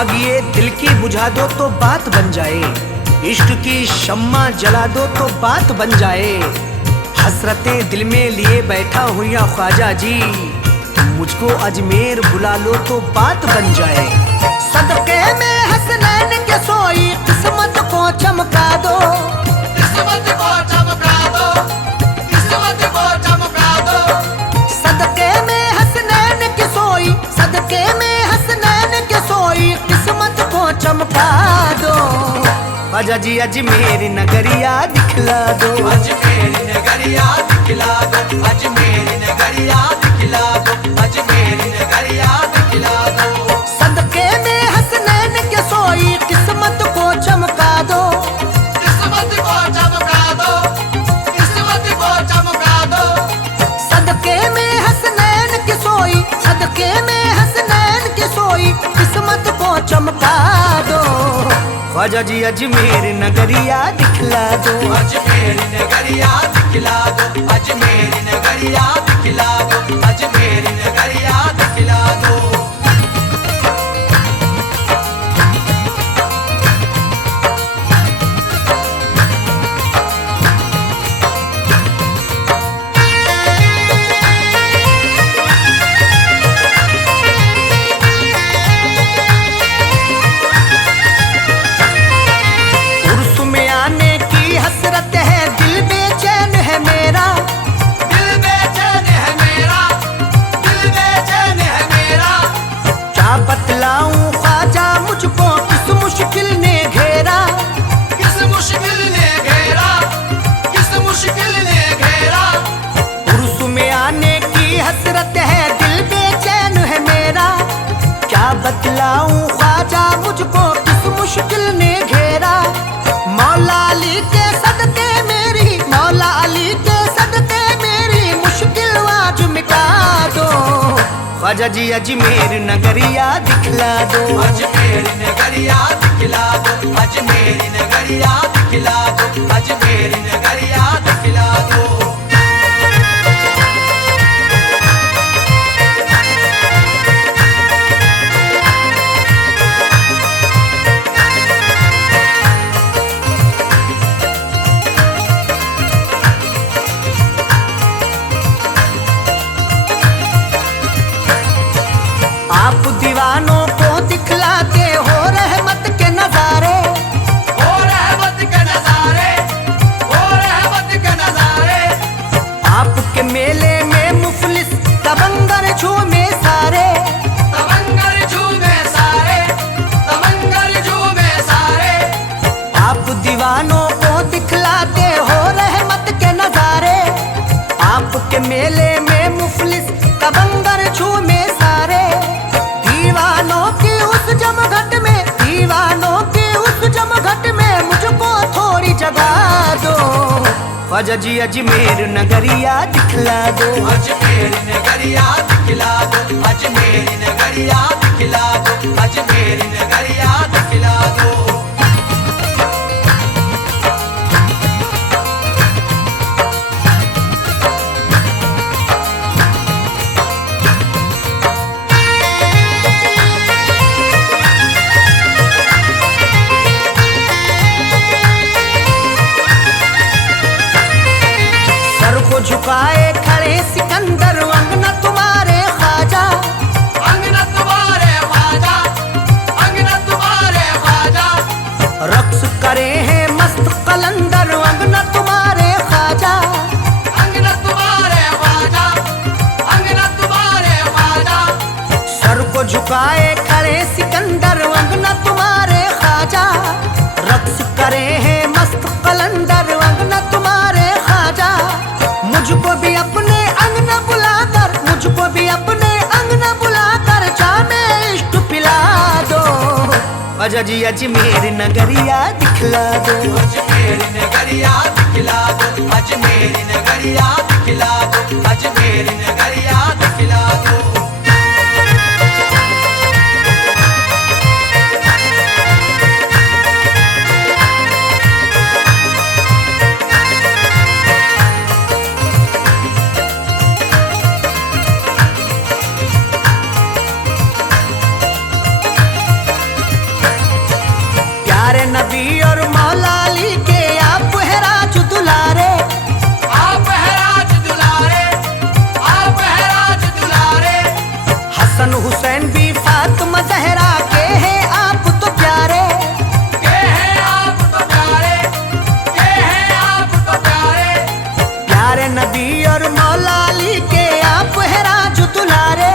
आग ये दिल की बुझा दो तो बात बन जाए, इश्क की शम्मा जला दो तो बात बन जाए। हसरतें दिल में लिए बैठा हूँ या ख्वाजा जी, मुझको अजमेर बुला लो तो बात बन जाए। सदके में हसनैन के सोई किस्मत को चमका दो, किस्मत को चमका दो, किस्मत को चमका दो। सदके में हसनैन के सोई, सदके में हसनैन के सोई किस्मत को चमका दो। ख्वाजा जी अजमेर नगरिया दिखला दो, अजमेर नगरिया दिखला दो, अजमेर नगरिया दिखला दो, अजमेर नगरिया दिखला दो। सदके में हसनैन के सोई किस्मत को चमका दो, किस्मत को चमका दो, किस्मत को चमका दो। सदके में हसनैन के सोई, सदके में हसनैन के सोई किस्मत को चमका दो। ख्वाजा जी अजमेर नगरिया दिखला दो, अजमेर नगरिया दिखला दो, अजमेर नगरिया दिखला दो, अजमेर नगरिया दिखला दो। हसरत है दिल बेचैन है मेरा, दिल बेचैन है मेरा, दिल बेचैन है मेरा। क्या बतलाऊं ख्वाजा मुझको किस मुश्किल ने घेरा, किस मुश्किल ने घेरा, किस मुश्किल ने घेरा। उर्स में आने की हसरत है दिल बेचैन है मेरा। क्या बतलाऊं ख्वाजा मुझको किस मुश्किल ने घेरा। मौला अली के सदके मेरी, मौला अली के सदके मेरी मुश्किल आज मिटा दो। ख्वाजा जी अजमेर नगरिया दिखला दो, अजमेर नगरिया दिखला दो, अजमेर नगरिया दिखला दो, अजमेर नगरिया दिखला दो। आप दीवानों को दिखलाते हो रहमत के नजारे, हो रहमत के नजारे, हो रहमत के नजारे। आपके मेले में मुफलिस तबंगर झूमे सारे, तमंगर झूमे सारे, तमंगर झूमे सारे। आप दीवानों को दिखलाते हो रहमत के नजारे। आपके मेले में मुफलिस तबंगर झूमे सारे। दीवानों की उस जमघट में, दीवानों की उस जमघट में मुझको थोड़ी जगह दो। ख्वाजा जी अजमेर नगरिया दिखला दो, अजमेर नगरिया दिखला दो, अजमेर नगरिया दिखला दो, अजमेर नगरिया दिखला दो। झुकाए खड़े सिकंदर अंगना तुम्हारे ख्वाजा, अंगना तुम्हारे ख्वाजा, अंगना तुम्हारे ख्वाजा। रक्स करे हैं मस्त कलंदर अंगना तुम्हारे ख्वाजा, अंगना तुम्हारे ख्वाजा, अंगना तुम्हारे ख्वाजा। सर को झुकाए खड़े सिकंदर अंगना तुम्हारे ख्वाजा। रक्स करे हैं मस्त कलंदर अंगना तुम्हारे ख्वाजा। मुझको भी अपने अंगना बुलाकर, मुझको भी अपने अंगना बुलाकर जामे इश्क पिला दो। ख्वाजा जी अजमेर नगरिया दिखला दो, अजमेर नगरिया दिखला दो, अजमेर नगरिया दिखला दो, अजमेर नगरिया दिखला दो। मौला अली के आप है राज दुलारे,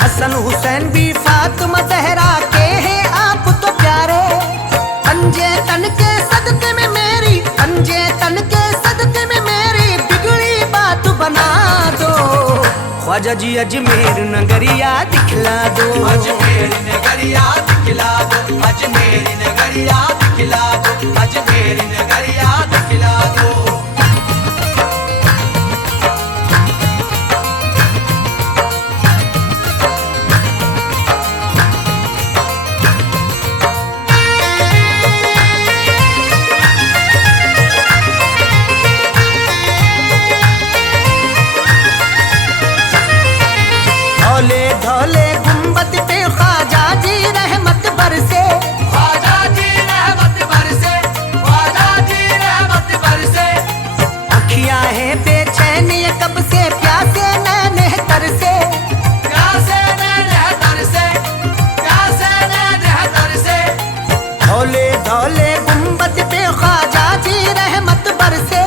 हसन हुसैन भी फातिमा जहरा के हैं आप तो प्यारे। पंजे तन के सदके में मेरी, पंजे तन के सदके में मेरी बिगड़ी बात बना दो। ख्वाजा जी अजमेर नगरिया दिखला दो, अजमेर नगरिया दिखला दो, अजमेर नगरिया दिखला दो, अजमेर नगरिया दिखला दो। धौले धौले गुंबद पे ख्वाजा जी रहमत बरसे, ख्वाजा जी रहमत बरसे, ख्वाजा जी रहमत बरसे। अखियां हैं बेचैन ये कब से प्यासे नैन है तरसे। प्यासे नैन है तरसे, प्यासे नैन है तरसे। धौले धौले गुंबद पे ख्वाजा जी रहमत बरसे,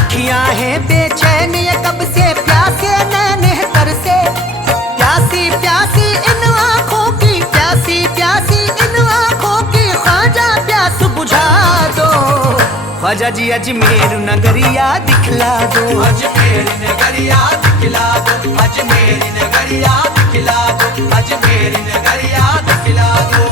अखियां हैं बेचैन ये कब से प्यासे नैन है तरसे। प्यासी प्यासी इन आँखों की, प्यासी प्यासी इन आँखों की ख्वाजा प्यास बुझा दो। ख्वाजा जी अजमेर नगरिया दिखला दो, अजमेर नगरिया दिखला दो, अजमेर नगरिया दिखला दो, अजमेर नगरिया दिखला दो।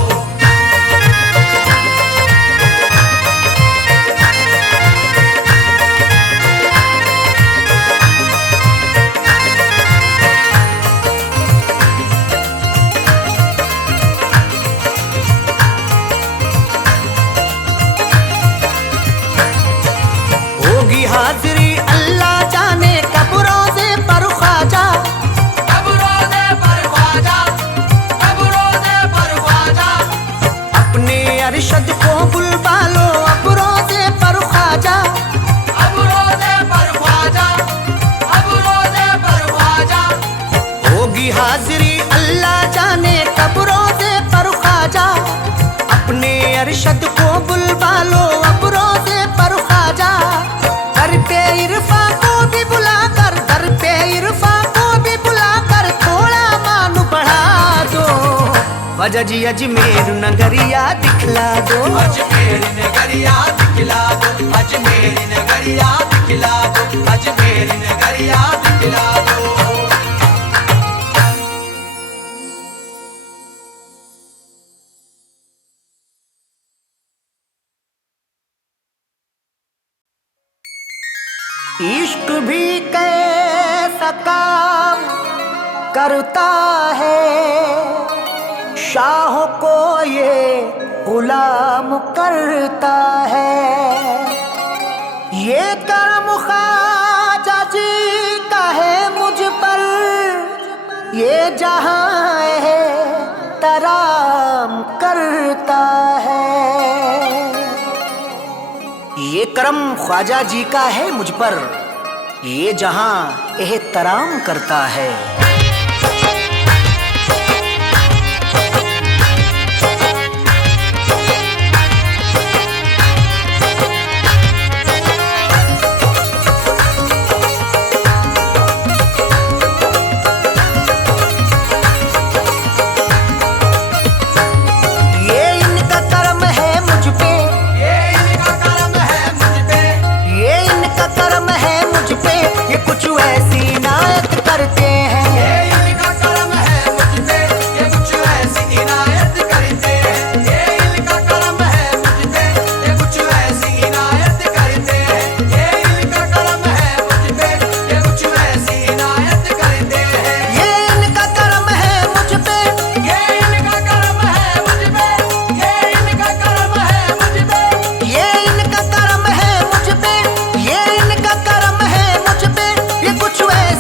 होगी हाजिरी अल्लाह जाने कब रोज़े पर ख्वाजा, कब रोज़े पर ख्वाजा, कब रोज़े पर ख्वाजा। अपने अरशद को बुलवा लो अब रोज़े पर ख्वाजा। अब रोज़े पर ख्वाजा, अब रोज़े पर ख्वाजा। होगी हाजिरी अल्लाह जाने कब रोज़े पर ख्वाजा, अपने अरशद को बुलवा लो अब रोज़े पर ख्वाजा। दर पे इरफा को भी बुलाकर, दर पे इरफा को भी बुलाकर थोड़ा मान बढ़ा दो। ख्वाजा जी अजमेर नगरिया दिखला दो, अजमेर नगरिया दिखला दो, अजमेर नगरिया दिखला दो, अजमेर नगरिया दिखला दो। इश्क भी कैसा काम करता है, शाह को ये गुलाम करता है। ये करम ख्वाजा जी का है मुझ पर, ये जहां है तराम करता है। ये करम ख्वाजा जी का है मुझ पर, ये जहां एहतराम करता है। ये इनका करम है मुझ पे, ये इनका करम है मुझ पे, ये इनका करम है मुझ पे, ये कुछ ऐसी इनायत करते हैं। ये इनका करम है मुझ पे, ये कुछ ऐसी इनायत करते हैं। ये इनका करम है मुझ पे, ये कुछ ऐसी इनायत करते हैं। ये इनका करम है मुझ पे, ये कुछ ऐसी इनायत करते हैं। ये इनका करम है मुझ पे, ये इनका करम है मुझ पे, ये इनका करम है मुझ पे। ये इनका करम है मुझ पे, ये इनका करम है मुझ पे, ये कुछ ऐसी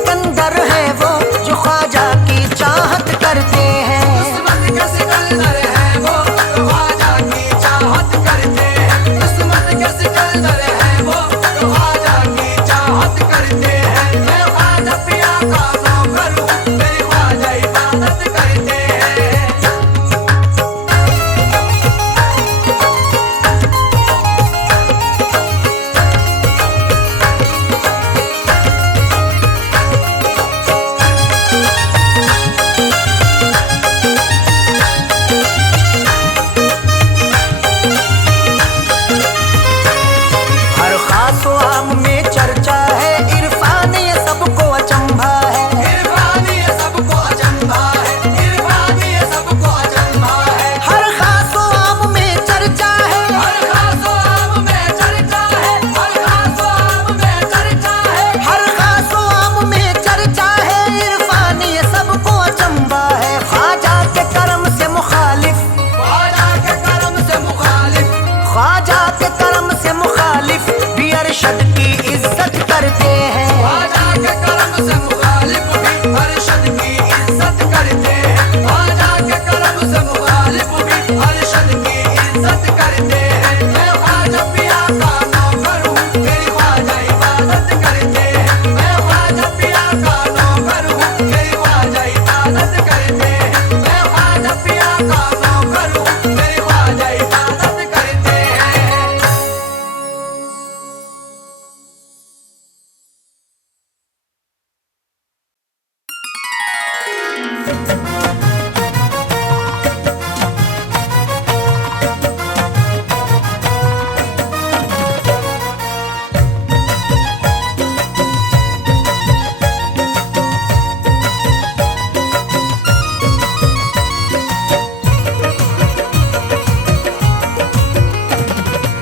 सिकंदर है वो जो ख्वाजा की चाहत करते हैं। किस्मत के सिकंदर है वो जो ख्वाजा की चाहत करते हैं। किस्मत के सिकंदर है वो जो ख्वाजा की चाहत करते हैं। मैं ख्वाजा पिया का नौकर हूँ, मेरी ख्वाजा इबादत करते हैं। हर खास व आम में चर्चा है, इरफान ये सबको अचंभा है। इरफान ये सबको अचंभा है, इरफान ये सबको अचंभा है। हर खास व आम में चर्चा है, हर खास व आम में चर्चा है, हर खास व आम में चर्चा है। हर खास व आम में चर्चा है, इरफान ये सबको अचंभा है। ख्वाजा के करम से मुखालिफ, ख्वाजा के करम से मुखालिफ, ख्वाजा के करम से मुखालिफ भी अरशद की इज्जत करते हैं। ख्वाजा के करम से मुखालिफ भी अरशद की इज्जत करते हैं। ख्वाजा के करम से मुखालिफ भी अरशद की इज्जत करते हैं। मैं ख्वाजा पिया का नौकर हूँ, मेरी ख्वाजा इबादत करते हैं। मैं ख्वाजा पिया का नौकर हूँ, मेरी ख्वाजा इबादत करते हैं। मैं ख्वाजा पिया का नौकर हूँ, मेरी ख्वाजा इबादत करते हैं।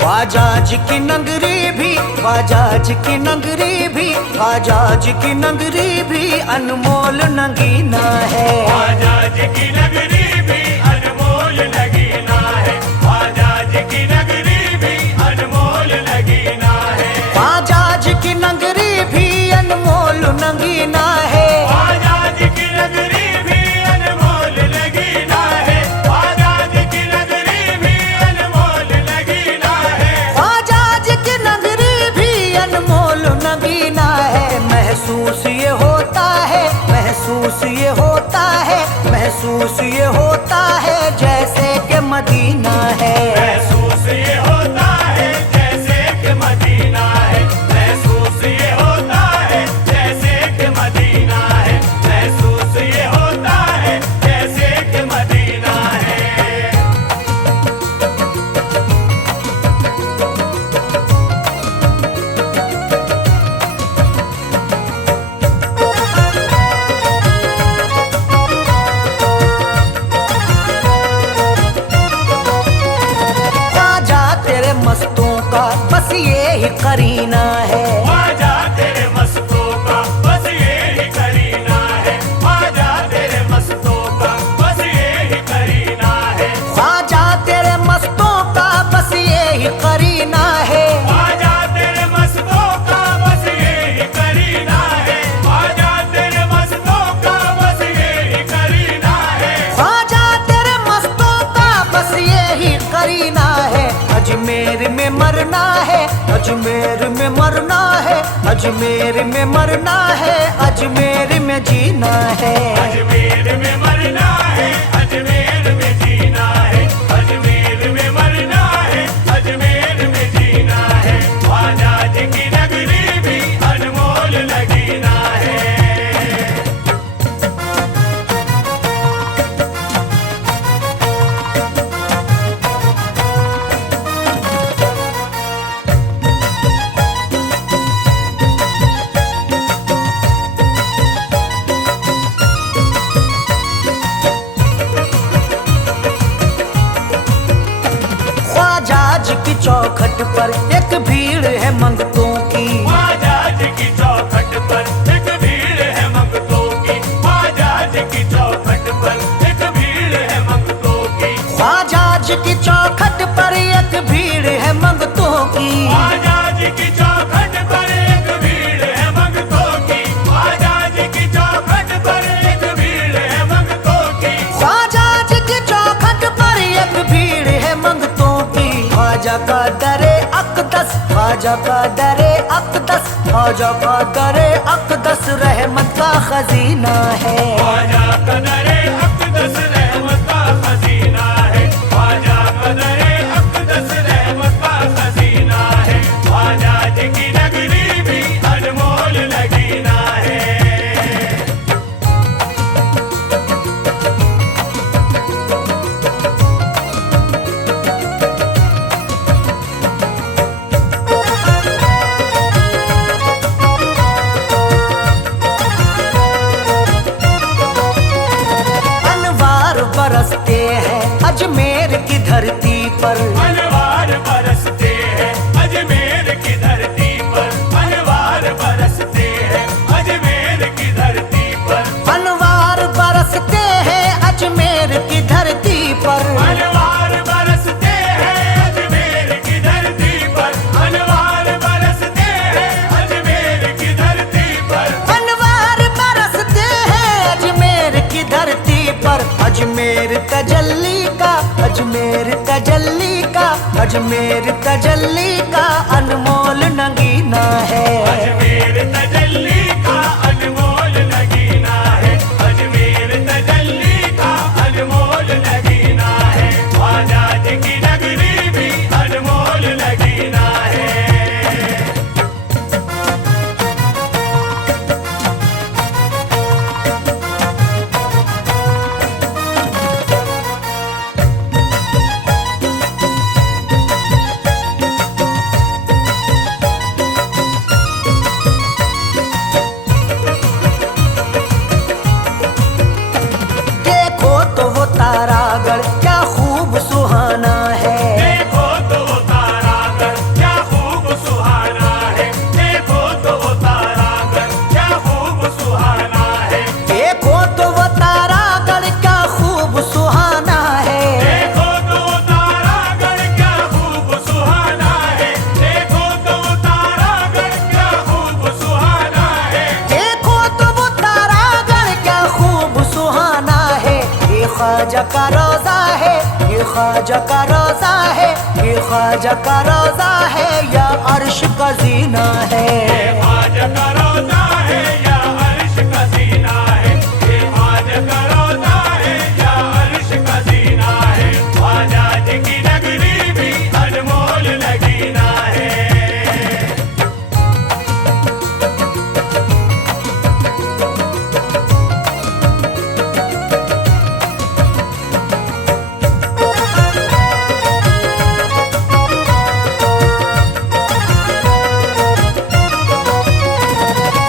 ख्वाजाज की नगरी भी, ख्वाजाज की नगरी भी, ख्वाजाज की नगरी भी अनमोल नगीना है। ख्वाजाज की नगरी भी अनमोल नगीना है। ख्वाजाज की नगरी भी अनमोल नगीना है। ख्वाजाज की नगरी भी अनमोल नगीना है। ख्वाजाज की नगरी भी अनमोल नगीना है। ख्वाजाज की नगरी भी अनमोल नगीना है। ख्वाजाज की नगरी भी अनमोल नगीना है। महसूस ये होता है, महसूस ये होता है, महसूस ये होता है जैसे कि मदीना है। महसूस ये होता है जैसे कि मदीना है। महसूस ये होता है जैसे कि मदीना है। महसूस ये होता है जैसे कि मदीना है। ख्वाजा तेरे मस्तों का बस ये ही करीना है। ख्वाजा तेरे मस्तों का बस ये ही करीना है। ख्वाजा तेरे मस्तों का बस ये ही करीना है। ख्वाजा तेरे मस्तों का बस ये ही करीना है। ख्वाजा तेरे मस्तों का बस ये ही करीना है। ख्वाजा तेरे मस्तों का बस ये ही करीना है। ख्वाजा तेरे मस्तों का बस ये ही करीना है। अजमेर में मरना है, अजमेर में मरना है, अजमेर में मरना है, अजमेर में जीना है। अजमेर में मरना है, अजमेर में जीना है। अजमेर में मरना है, अजमेर में जीना है। ख्वाजाज की नगरी भी अनमोल नगीना है। ख्वाजाज की चौखट पर एक भीड़ है मंगतों की। ख्वाजाज की चौखट पर एक भीड़ है मंगतों की। ख्वाजाज की चौखट पर एक भीड़ है मंगतों की। ख्वाजाज की चौखट पर एक भीड़ है मंगतों की। ख्वाजाज की चौखट पर एक भीड़ है मंगतों की। ख्वाजाज का दरे अक़दस, ख्वाजा का दरे अक़दस, ख्वाजा का दरे अक़दस रहमत का खजीना है। ख्वाजा का दरे अक़दस रहमत का खजीना है। ख्वाजा का दरे अक़दस रहमत का खजीना है। ख्वाजा जी की नगरी भी अनमोल लगीना है। बरसते हैं अजमेर की धरती पर, अनवार बरसते हैं अजमेर की धरती पर। अनवार बरसते हैं अजमेर की धरती पर। अनवार बरसते हैं अजमेर की धरती पर। अनवार बरसते हैं अजमेर की धरती पर। अनवार बरसते हैं अजमेर की धरती पर। अनवार बरसते हैं अजमेर की धरती पर। अजमेर तजल्ली का, अजमेर तजल्ली का, अजमेर तजल्ली का अनमोल नगीना है। अजमेर तजल्ली का अनमोल नगीना है। अजमेर तजल्ली का अनमोल नगीना है। ख्वाजा जी की नगरी भी अनमोल नगीना है। देखो तो वो तारागढ़ क्या खूब सुहाना है। देखो तो वो तारागढ़ क्या खूब सुहाना है। देखो तो वो तारागढ़ क्या खूब सुहाना है। देखो तो वो तारागढ़ क्या खूब सुहाना है। देखो तो वो तारागढ़ क्या खूब सुहाना है। देखो तो वो तारागढ़ क्या खूब सुहाना है। देखो तो वो तारागढ़ क्या खूब सुहाना है। ये ख्वाजा का रोजा है, ये ख्वाजा का रोजा है, ये ख्वाजा का रोजा है या अर्श का जीना है। ये ख्वाजा का रोजा है या अर्श का सीना है। ये ख्वाजा का रोजा है या अर्श का सीना है। ख्वाजा जी की नगरी भी अनमोल लगीना है।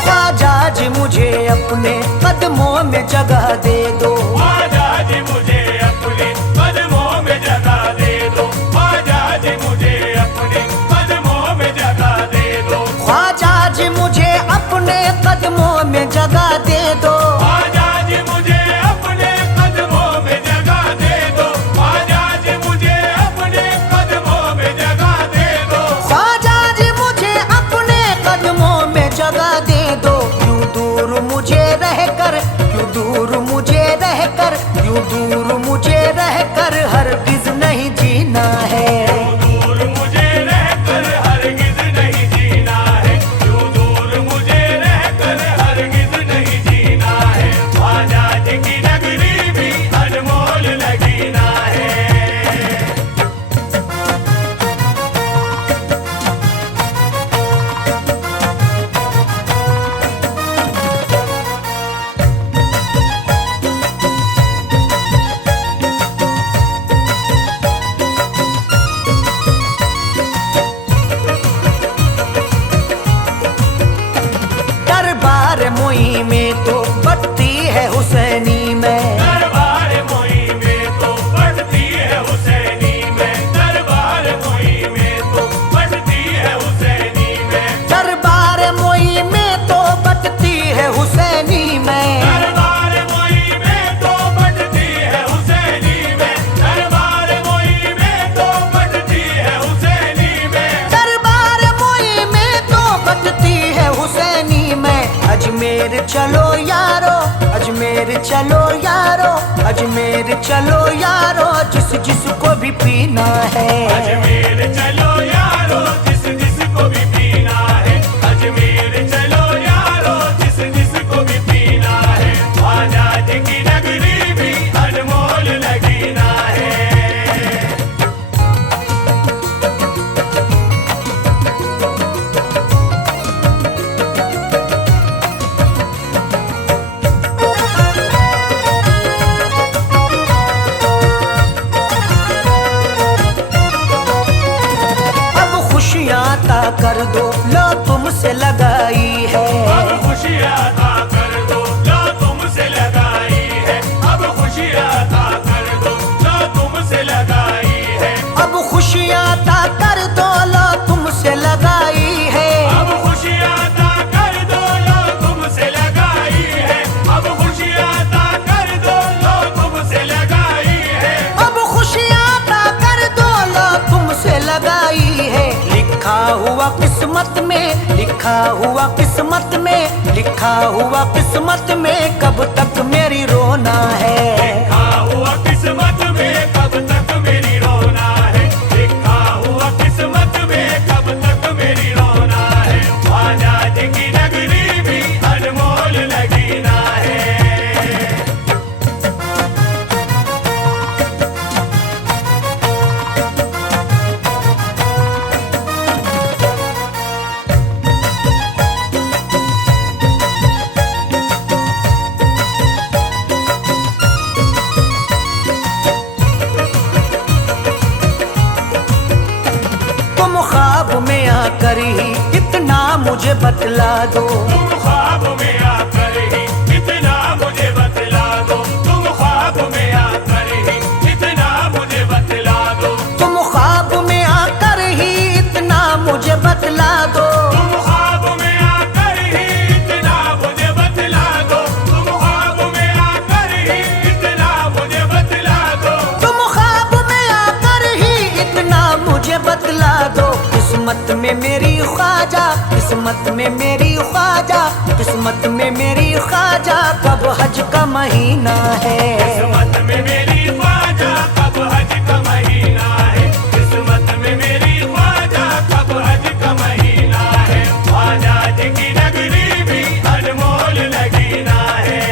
ख्वाजा जी मुझे अपने कदमों में जगह दे दो। ख्वाजा जी मुझे अपने कदमों में जगह दे दो। ख्वाजा जी मुझे अपने कदमों में जगह दे दो। ख्वाजा जी मुझे अपने कदमों में जगह दे दो। ख्वाजा जी मुझे अपने कदमों में जगह दे दो। ख्वाजा जी मुझे अपने कदमों में जगह दे दो। ख्वाजा जी मुझे अपने कदमों में जगह दे दो। यूं दूर मुझे रहकर, यूं दूर मुझे रहकर, यूं दूर मुझे रहकर हरगिज नहीं जीना है। दूर मुझे रहकर हरगिज नहीं जीना है। यूं दूर मुझे रहकर हरगिज नहीं जीना है। ख्वाजा जी की नगरी भी अनमोल लगीना है। दरबार मोई में तो बत्ती है हुसैनी में। दरबार मोई में तो बढ़ती है हुसैनी में। दरबार मोई में तो बढ़ती है हुसैनी में। दरबार मोई में तो बटती है हुसैनी में। दरबार मोई में तो बढ़ती है हुसैनी में। दरबार मोई में तो बढ़ती है हुसैनी में। दरबार मोई में तो बटती है हुसैनी में। अजमेर चलो यारो, अजमेर चलो यारो, अजमेर चलो यारो जिस जिसको भी पीना है। अजमेर चलो यारो जिस जिसको भी पीना है। अजमेर चलो यारो जिस जिसको भी पीना है। ख्वाजा जी की नगरी भी अनमोल लगीना है। कर दो लो तुमसे लगाई है। अब खुशियाँ अता कर दो लो तुमसे लगाई है। अब खुशियाँ अता कर दो लो तुमसे लगाई है। अब खुशियाँ अता कर दो लो तुमसे लगाई है। अब खुशियाँ अता कर दो लो तुमसे लगाई है। अब खुशियाँ अता कर दो लो तुमसे लगाई है। अब खुशियाँ अता कर दो लो तुमसे लगाई है। लिखा हुआ किस्मत में, लिखा हुआ किस्मत में, लिखा हुआ किस्मत में कब तक मेरी रोना है। लिखा हुआ किस्मत में कब तक मेरी रोना है। लिखा हुआ किस्मत में कब तक मेरी रोना है। ख्वाजा जी की नगरी भी अनमोल लगीना है। ख्वाब में आकर ही इतना मुझे बतला दो। तुम ख्वाब में आकर ही इतना मुझे बतला दो। तुम ख्वाब में आकर ही इतना मुझे बतला दो। तुम ख्वाब में आकर ही इतना मुझे बतला दो। तुम ख्वाब में आकर ही इतना मुझे बतला दो। तुम ख्वाब में आकर ही इतना मुझे बतला दो। तुम ख्वाब में आकर ही इतना मुझे बतला दो। किस्मत में मेरी ख्वाजा, किस्मत में मेरी ख्वाजा, किस्मत में मेरी ख्वाजा कब हज का महीना है। किस्मत में मेरी ख्वाजा कब हज का महीना है। किस्मत में मेरी ख्वाजा कब हज का महीना है। ख्वाजा जी की नगरी भी अनमोल लगीना है।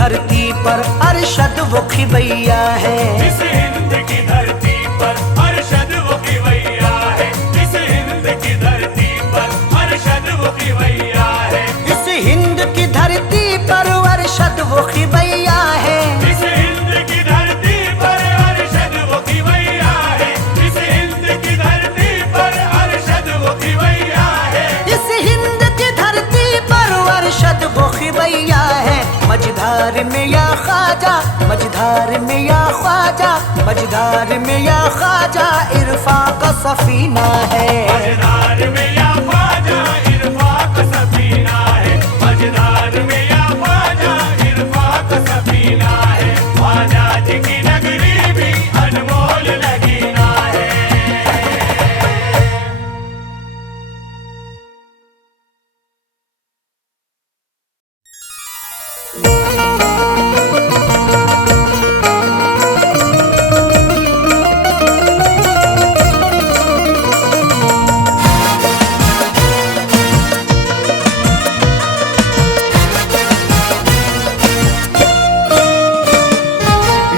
धरती पर अरशद वो खिवैया है। इस हिंद की धरती पर अरशद वो खिवैया है। इस हिंद की धरती पर अरशद वो खिवैया है। इस हिंद की धरती पर अरशद वो खिवैया है। इस हिंद की धरती पर अरशद वो खिवैया है। इस हिंद की धरती पर अरशद वो खिवैया है। इस हिंद की धरती पर अरशद वो खिवैया है। मझधार में या ख्वाजा, मझधार में या ख्वाजा, मझधार में या ख्वाजा इरफा का सफीना है। मझधार में या ख्वाजा इरफा का सफीना है। मझधार में या ख्वाजा इरफा का सफीना है। ख्वाजा जी की नगरी भी अनमोल लगीना है।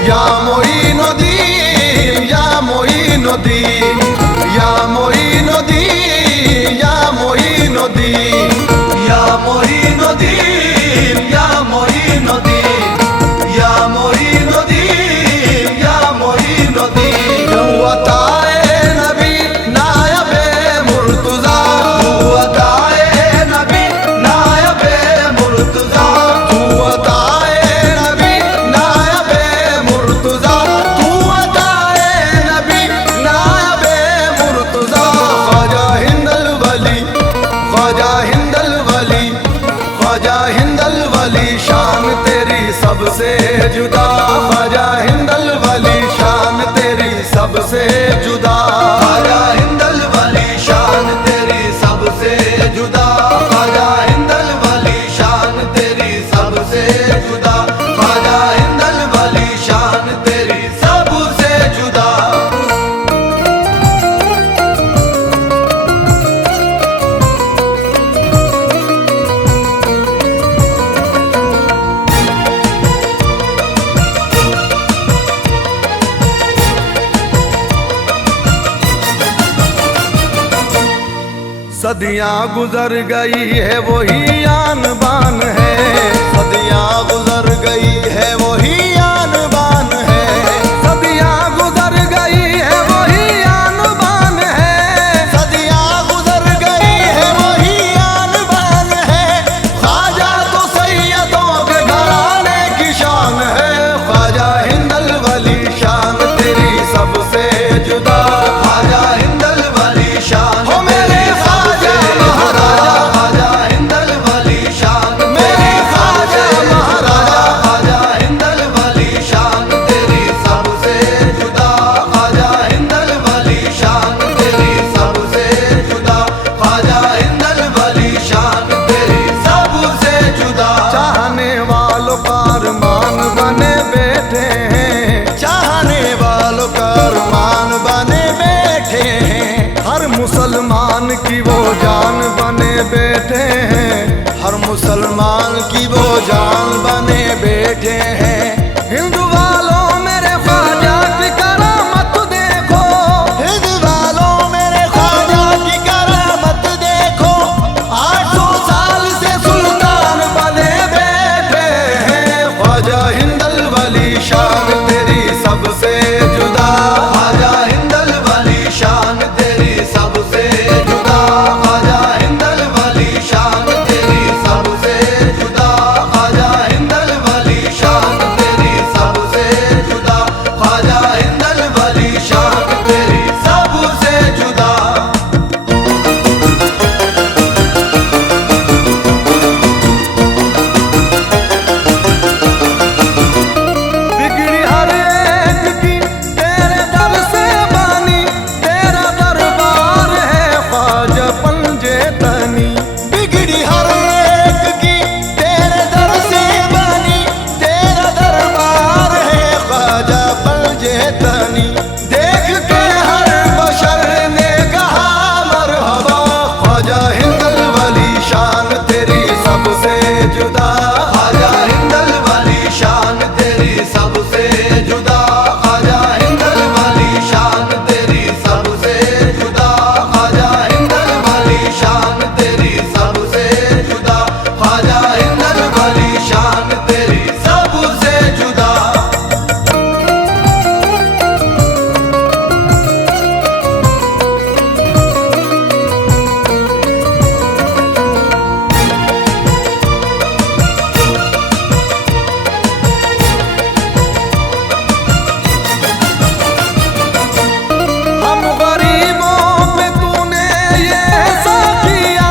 Ya Moinoddin, Ya Moinoddin, Ya Moinoddin, Ya Moinoddin, Ya Moinoddin, Ya Moinoddin, Ya Moinoddin, Ya Moinoddin. Huatae Nabi Nayabe Murtuza, Huatae Nabi Nayabe Murtuza, Huatae Nabi Nayabe Murtuza, Huatae Nabi Nayabe Murtuza. Khwaja Hindal Wali, Khwaja Hindal Wali, Khwaja Hindal Wali, शान तेरी सबसे जुदा। ख्वाजा हिंदल वाली शान तेरी सबसे जुदा, ख्वाजा हिंदल वाली शान तेरी सबसे जुदा, ख्वाजा हिंदल वाली शान तेरी सबसे जुदा। सदियां गुजर गई है वही आन बान है, सदियां गुजर गई है वही आन बान है, सदियां गुजर गई है वही आन बान है, सदियां गुजर गई है वही आन बान है। ख्वाजा तो सैयदों के घराने की शान है, ख्वाजा हिंदल वाली शान तेरी सबसे जुदा। ख्वाजा हिंदल वाली शान हो मेरे ख्वाजा महाराजा, ख्वाजा हिंदल वाली शान मेरे ख्वाजा महाराजा, ख्वाजा हिंदल वाली शान तेरी सबसे जुदा, ख्वाजा हिंदल वाली शान तेरी सबसे जुदा, ख्वाजा हिंदल वाली शान तेरी सबसे जुदा। चाहने वालों का अरमान बने बैठे हैं, चाहने वालों का अरमान बने बैठे हैं, हर मुसलमान की वो जान बने बैठे हैं, हर मुसलमान की वो जान बने बैठे हैं। हिंदू वालों मेरे ख्वाजा की करामत देखो, हिंदू वालों मेरे ख्वाजा की करामत देखो, 800 साल से सुल्तान बने बैठे हैं। ख्वाजा हिंदल वाली शान तेरी सबसे जुदा, ख्वाजा हिंदल वाली शान तेरी सबसे जुदा, ख्वाजा हिंदल वाली शान तेरी सबसे जुदा, ख्वाजा हिंदल वाली शान तेरी सबसे जुदा, ख्वाजा हिंदल वाली शान तेरी सबसे जुदा। बिगड़ी हर एक की तेरे दर से बानी, तेरा दरबार है ख्वाजा पंजे तनी। बिगड़ी हर एक की तेरे दर से बानी, तेरा दरबार है ख्वाजा पंजे तनी। देख के हर बशर ने कहा मरहबा, ख्वाजा हिंदल वाली शान तेरी सबसे जुदा। ख्वाजा हिंदल वाली शान तेरी सबसे जुदा, ख्वाजा हिंदल वाली शान तेरी सबसे जुदा, ख्वाजा हिंदल वाली शान तेरी सबसे जुदा, ख्वाजा हिंदल वाली शान तेरी सबसे जुदा। हम गरीबों पे तूने ये ऐसा किया,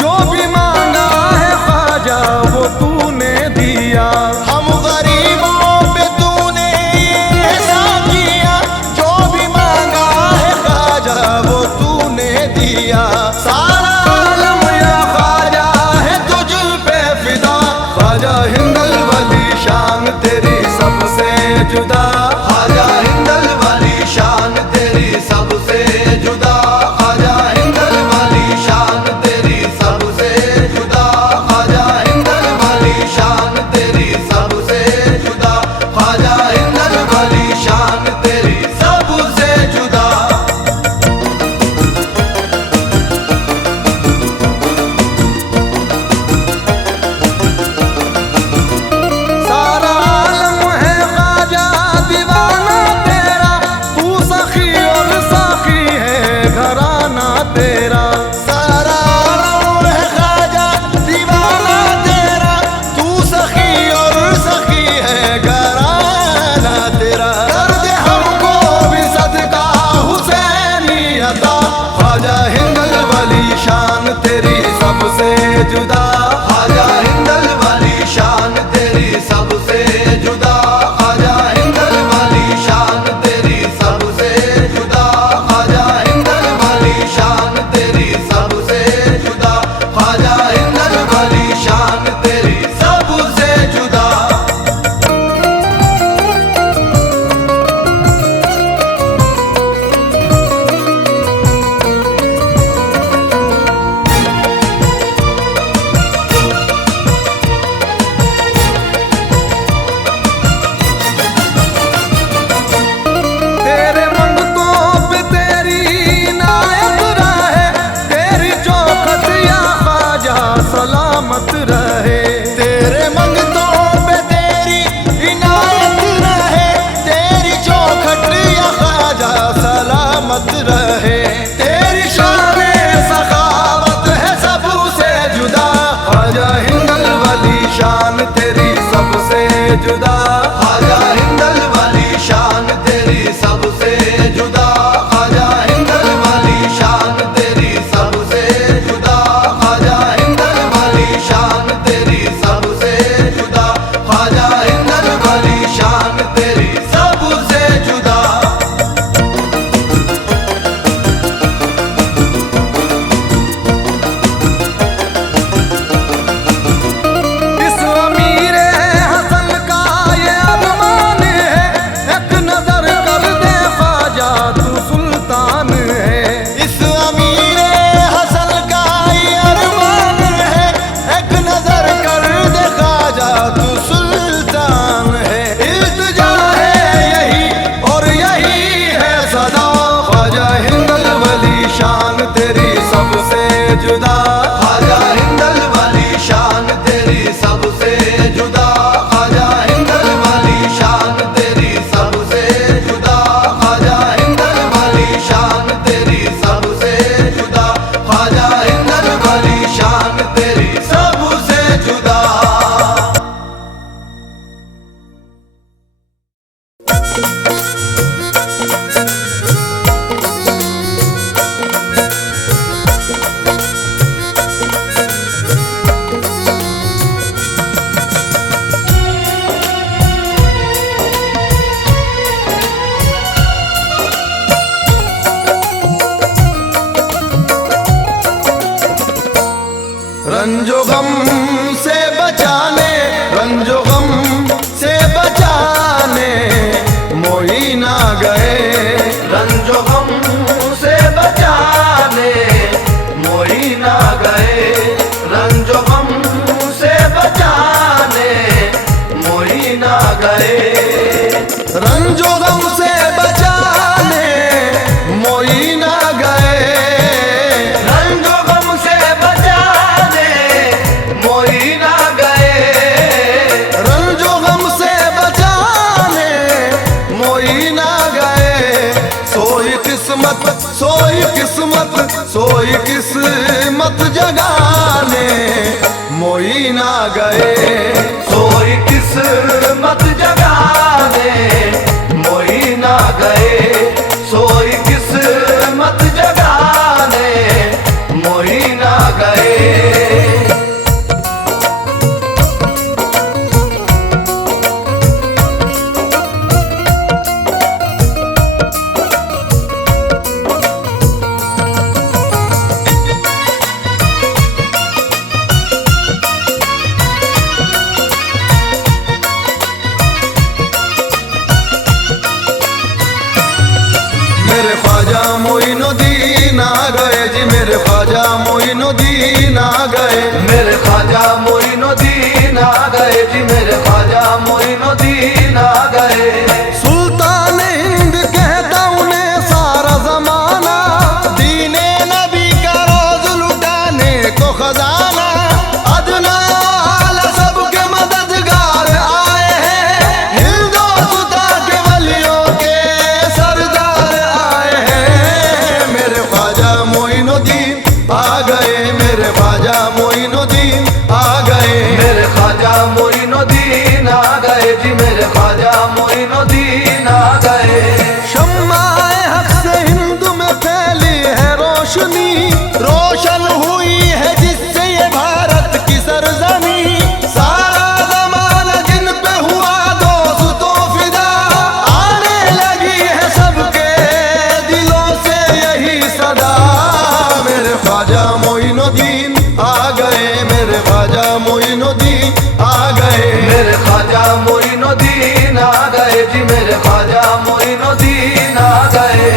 जो भी मांगा है ख्वाजा वो तूने दिया। हम गरीबों पे तूने ये ऐसा किया, जो भी मांगा है ख्वाजा वो तूने दिया। सारा आलम या ख्वाजा है तुझ पे फिदा, ख्वाजा हिंदल वाली शान तेरी सबसे जुदा। ख्वाजा हिंदल वाली शान तेरी सबसे जुदा, ख्वाजा हिंदल वाली शान तेरी सबसे जुदा, ख्वाजा हिंदल वाली शान तेरी सबसे जुदा, ख्वाजा हिंदल वाली शान तेरी सबसे जुदा। सारा आलम है ख्वाजा दीवाना तेरा, तू सखी और साखी है घराना तेरा। सारा आलम है ख्वाजा दीवाना तेरा, तू सखी और सखी है घराना तेरा। कर दे हमको भी सदका हुसैनी अता, ख्वाजा हिंदल वाली शान तेरी सबसे जुदा। ख्वाजा हिंदल वाली शान तेरी सबसे जुदा, ख्वाजा हिंदल वाली शान तेरी सबसे जुदा। रंजो गम से बचाने, रंजो गम से बचाने मोही ना गए, रंजो गम से बचाने मोही ना गए, रंजो गम से बचाने मोही ना गए, रंजो गम से बचाने मोही ना गए, रंजो गम से बचाने मोही ना गए, रंजो गम से बचाने मोही ना गए। सोई किस्मत, सोई किस्मत, सोई किस्मत जगाने मोही ना गए, सोई किस्मत जगाने मोही ना गए, सोई किस्मत जगाने मोही ना गए। मेरे ख्वाजा मोइनुद्दीन आ गए जी, मेरे ख्वाजा मोइनुद्दीन आ गए, मेरे ख्वाजा मोइनुद्दीन आ गए जी, मेरे ख्वाजा मोइनुद्दीन आ गए। सुल्तान हिंद कहता उन्हें सारा जमाना, दीने नबी का रोज लुटाने को खजाना, अदना आला सबके मददगार आए हैं, हिंदोस्तां के वलियों के सरदार आए हैं। मेरे ख्वाजा मोइनुद्दीन आ गए, मेरे ख्वाजा मोइनुद्दीन आ गए, मेरे ख्वाजा मोइनुद्दीन आ गए जी, मेरे ख्वाजा मोइनुद्दीन आ गए। शम्माए हक से हिंद में फैली है रोशनी, रोशन हुई है जिससे ये भारत की सरजमी, सारा ज़माना जिन पे हुआ दोस्तों फिदा, आने लगी है सबके दिलों से यही सदा। मेरे ख्वाजा मोइनुद्दीन आ गए, मेरे ख्वाजा मोइनुद्दीन आ गए, मेरे ख्वाजा मोइनुद्दीन आ गए जी, मेरे ख्वाजा मोइनुद्दीन आ गए।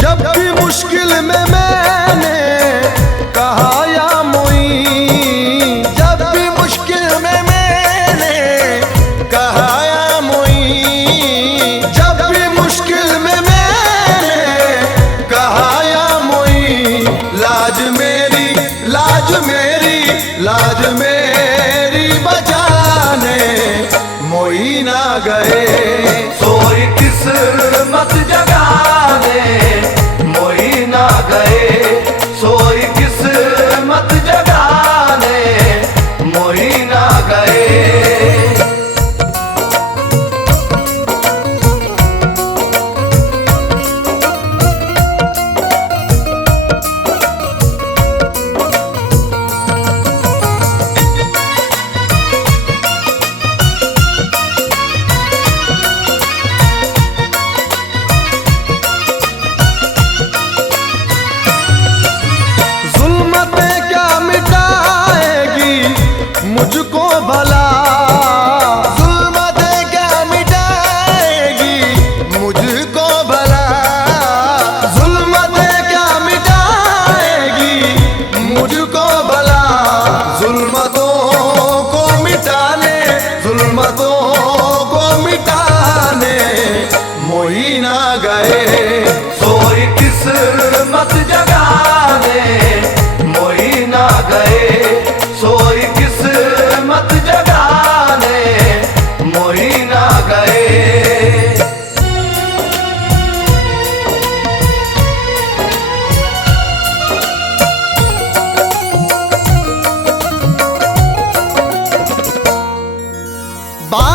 जब भी मुश्किल में मैंने कहा या मोई, जब भी मुश्किल में मैंने कहा या मोई, जब भी मुश्किल में मैंने कहा या मोई, लाज मेरी, लाज मेरी, लाज मेरी बचाने मोई ना गए, सोई किस्मत जगाने मोही ना गए, सोई किस्मत जगाने मोही ना गए। जुल्मतें क्या मिटाएगी मुझको भला, जुल्मतें क्या मिटाएगी मुझको भला, जुल्मतें क्या मिटाएगी मुझको भला, जुल्मतों को मिटाने, जुल्मतों को मिटाने मोही ना गए, सोई किस्मत जगाने मोही ना गए, सोई किस्मत जगाने मोही ना गए। बा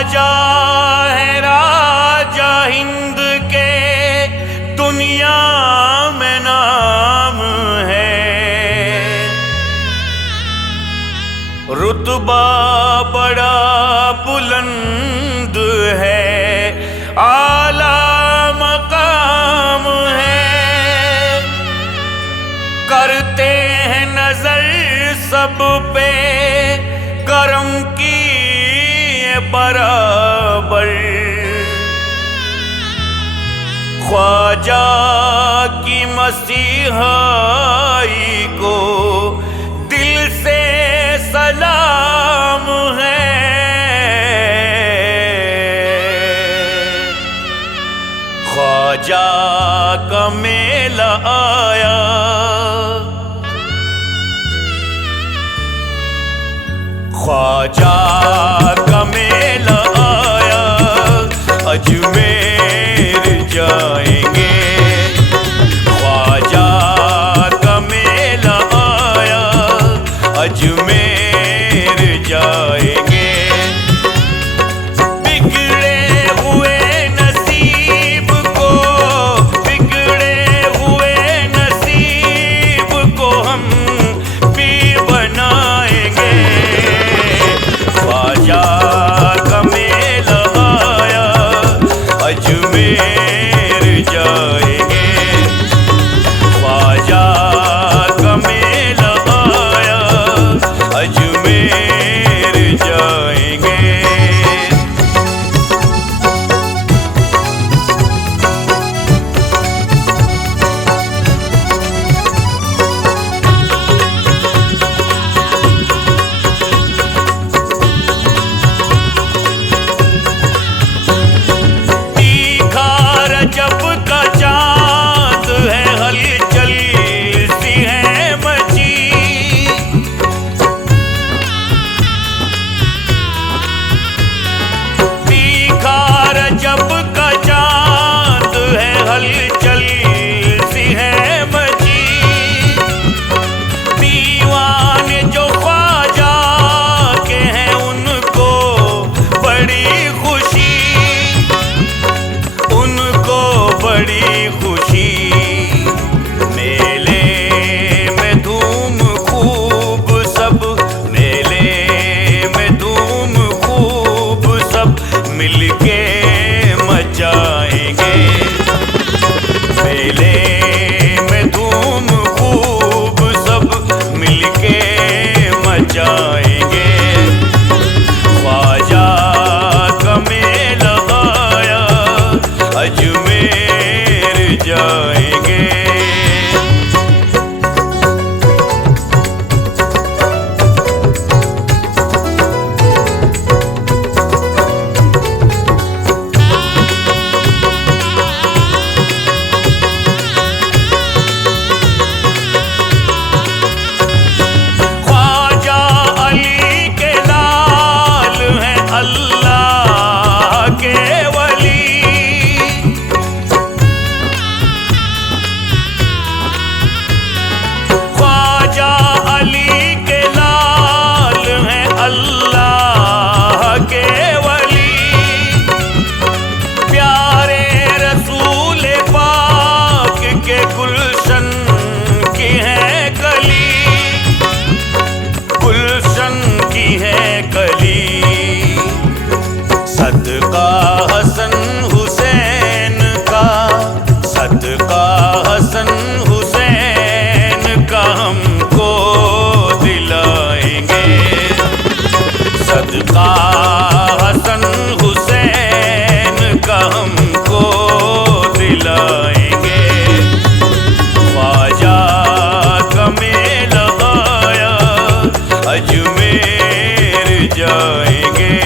ख्वाजा है राजा हिंद के, दुनिया में नाम है। रुतबा बड़ा बुलंद है, आला मकाम है। करते हैं नजर सब पे करम की बराबर। ख्वाजा की मसीहाई को दिल से सलाम है। ख्वाजा का मेला आया, ख्वाजा का मेला आया, अजमेर जाएंगे। ख्वाजा का मेला आया, अजमेर जाएंगे। बिगड़े हुए नसीब को, बिगड़े हुए नसीब को हम भी बनाएंगे। ख्वाजा का मेला आया, अजमेर जाएंगे। ख्वाजा का मेला आया, अजमेर जाएंगे। रजब का चाँद है, हलचल सी है मची। तीखा रजब का चाँद है, हलचल सी है मची। दीवाने जो ख्वाजा के हैं उनको बड़ी खुशी, उनको बड़ी खुशी। मेले में धूम खूब सब, मेले में धूम खूब सब मिलके मचाएंगे। मेले में धूम खूब सब मिलके मचाएंगे। ख्वाजा का मेला आया, अजमेर जाएंगे। ख्वाजा अली के लाल हैं, अल्लाह के वली। ख्वाजा अली के लाल हैं, अल्लाह के वली। प्यारे रसूल पाक के गुलशन की है कली, गुलशन की है कली। सदका हसन हुसैन का, सदका हसन हुसैन का हमको दिलाएंगे। सदका हसन हुसैन का हमको दिलाएंगे। ख्वाजा का मेला आया, अजमेर जाएंगे।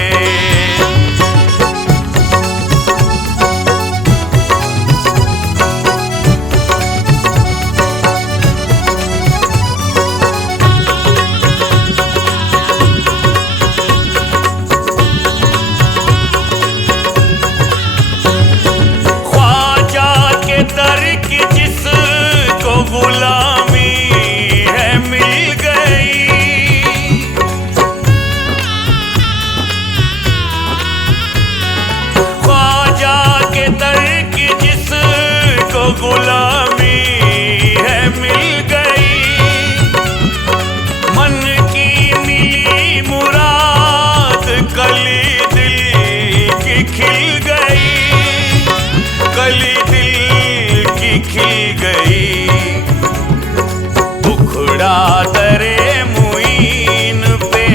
दुखड़ा दरे मुईन पे,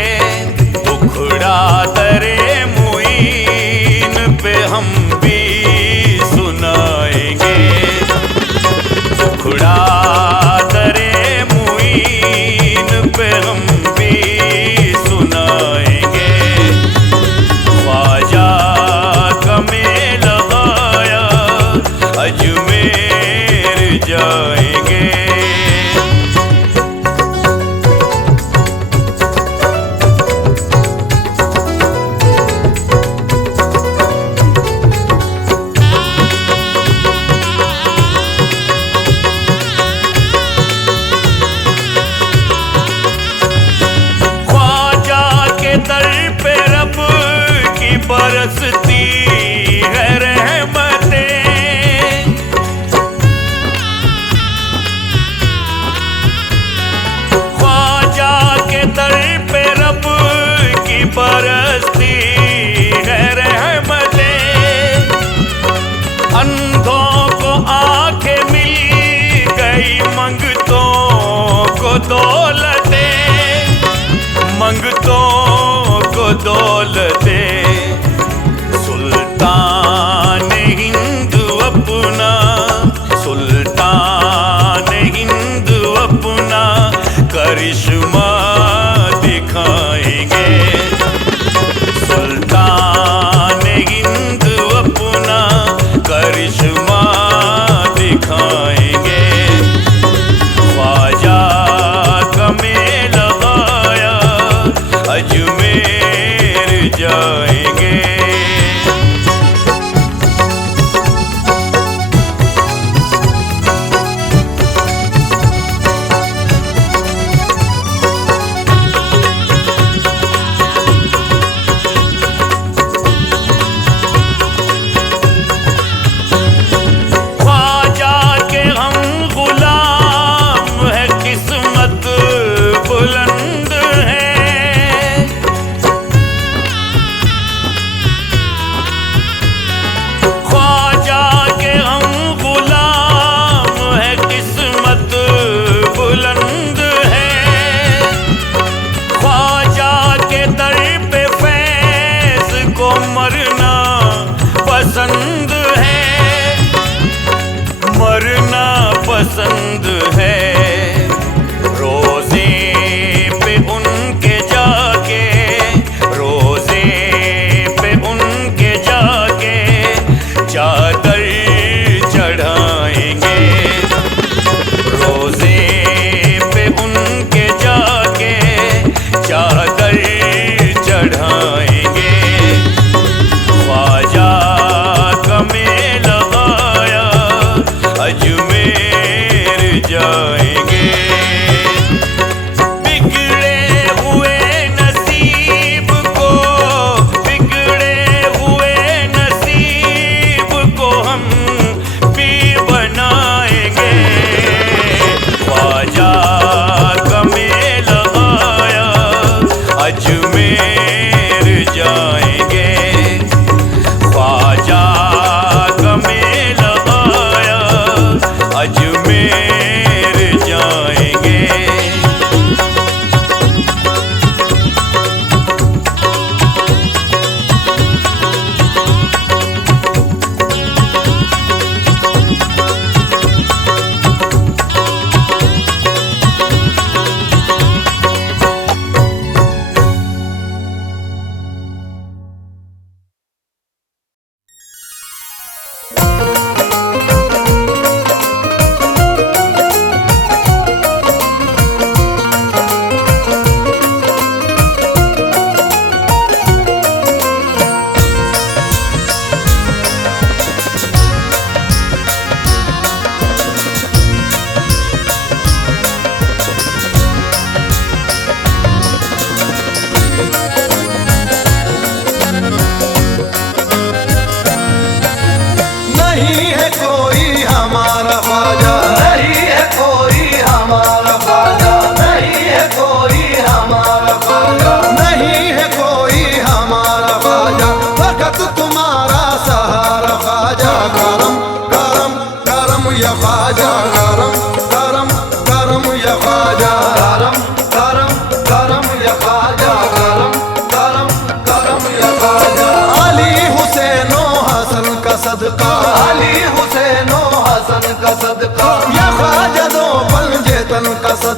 दुखड़ा दरे मुईन पे हम भी सुनाएंगे। दुखड़ा दरे मुईन पे हम भी सुनाएंगे। ख्वाजा का मेला आया अजमेर जाएंगे। ख्वाजा के दर पे रब की बरसती है रहमतें। ख्वाजा के दर पे रब की बरसती है रहमतें। अंधों को आंखें मिल गई, मंगतों को दौलतें, मंगतों को दौलतें। सुल्तान हिंद अपना, सुल्तान हिंद अपना करिश्मा दिखाएंगे। सुल्तान हिंद अपना करिश्मा दिखाएंगे। ख्वाजा का मेला आया अजमेर जाएंगे।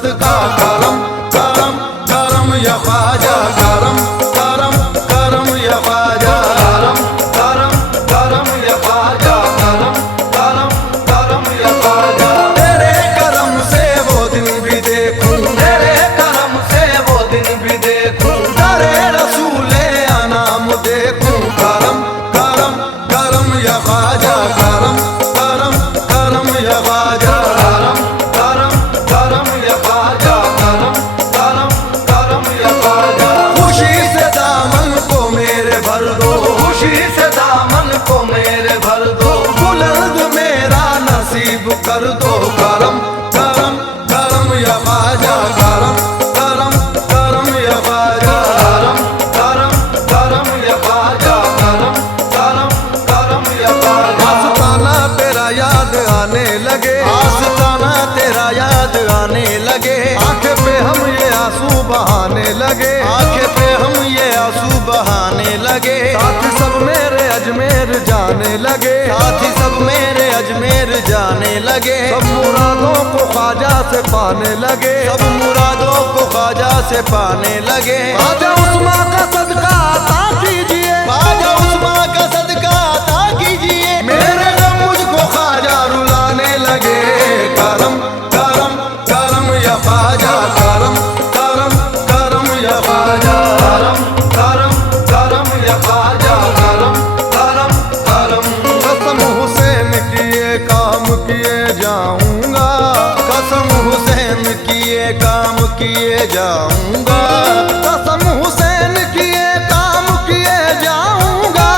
सदका करम करम करम या ख्वाजा करम करम करम या ख्वाजा करम करम करम या ख्वाजा करम करम करम या ख्वाजा। तेरे करम से वो दिन भी देखूं, तेरे करम से वो दिन भी देखूं, तेरे रसूले अनाम देखूं। करम करम करम या ख्वाजा करम करम करम या ख्वाजा करम करम करम या ख्वाजा करम करम करम या ख्वाजा। खुशी से दामन को मेरे भर दो, खुशी से दामन को मेरे भर दो, बुलंद मेरा नसीब कर दो। करम करम करम या ख्वाजा करम करम करम या ख्वाजा करम करम करम या ख्वाजा करम करम करम या ख्वाजा। आस्ताना तेरा याद आने लगे, आस्ताना तेरा याद आने लगे, आंखें पे हम ये आंसू बहाने लगे, आंखें पे हम ये आंसू बहाने लगे। साथी सब मेरे अजमेर जाने लगे, साथी सब मेरे अजमेर जाने लगे। सब मुरादों को ख्वाजा से पाने लगे, सब मुरादों को ख्वाजा से पाने लगे। ख्वाजा उस्मा का सदका अता कीजिए, ख्वाजा उस्मा का सदका अता कीजिए, मेरे गम मुझको ख्वाजा रुलाने लगे। करम करम करम या ख्वाजा करम करम करम या ख्वाजा करम करम करम या ख्वाजा करम करम करम। कसम हुसैन किए काम किए जाऊंगा, कसम हुसैन किए काम किए जाऊंगा, कसम हुसैन किए काम किए जाऊंगा,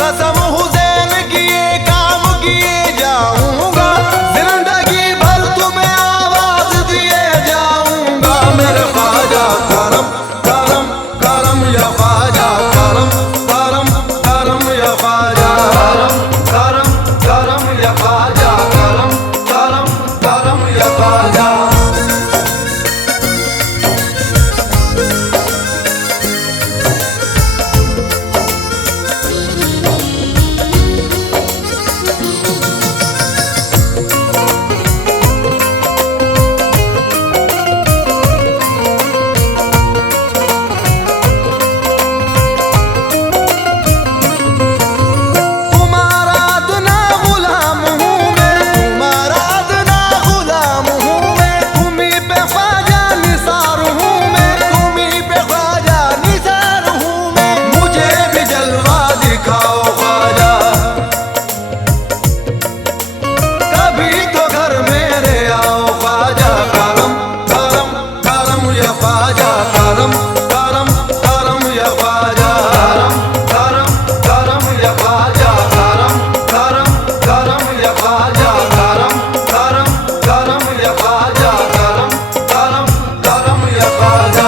कसम हुसैन किए काम किए जाऊंगा। जिंदगी भर तुम्हें आवाज दिए जाऊंगा। मेरे ख्वाजा करम करम करम या ख्वाजा करम करम करम या ख्वाजा करम करम करम या ख्वाजा करम करम करम या ख्वाजा। तुम्हारा अदना गुलाम हूँ मैं, तुम्हारा अदना गुलाम हूँ मैं, तुम्हीं पे ख्वाजा निसार हूँ मैं, तुम्हीं पे ख्वाजा निसार हूँ मैं। मुझे भी जलवा दिखाओ ख्वाजा, कभी तो घर मेरे आओ ख्वाजा। करम करम करम या ख्वाजा करम करम करम या ख्वाजा करम करम करम या ख्वाजा करम करम करम या ख्वाजा करम करम करम या ख्वाजा करम करम करम या ख्वाजा।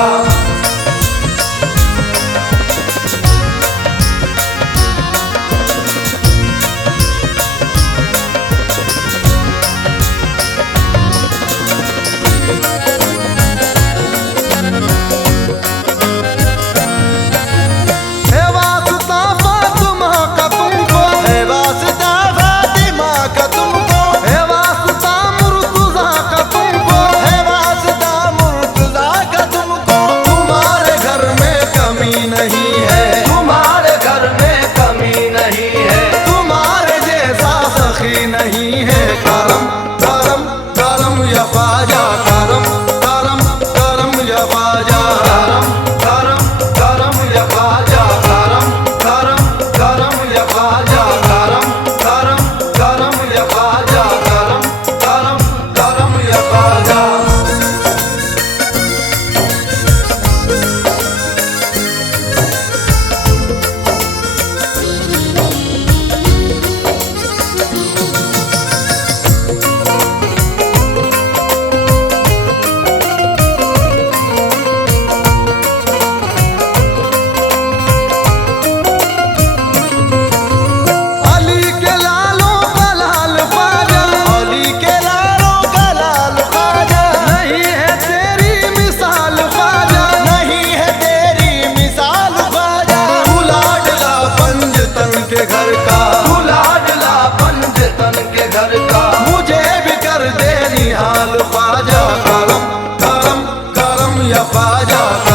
जपा जा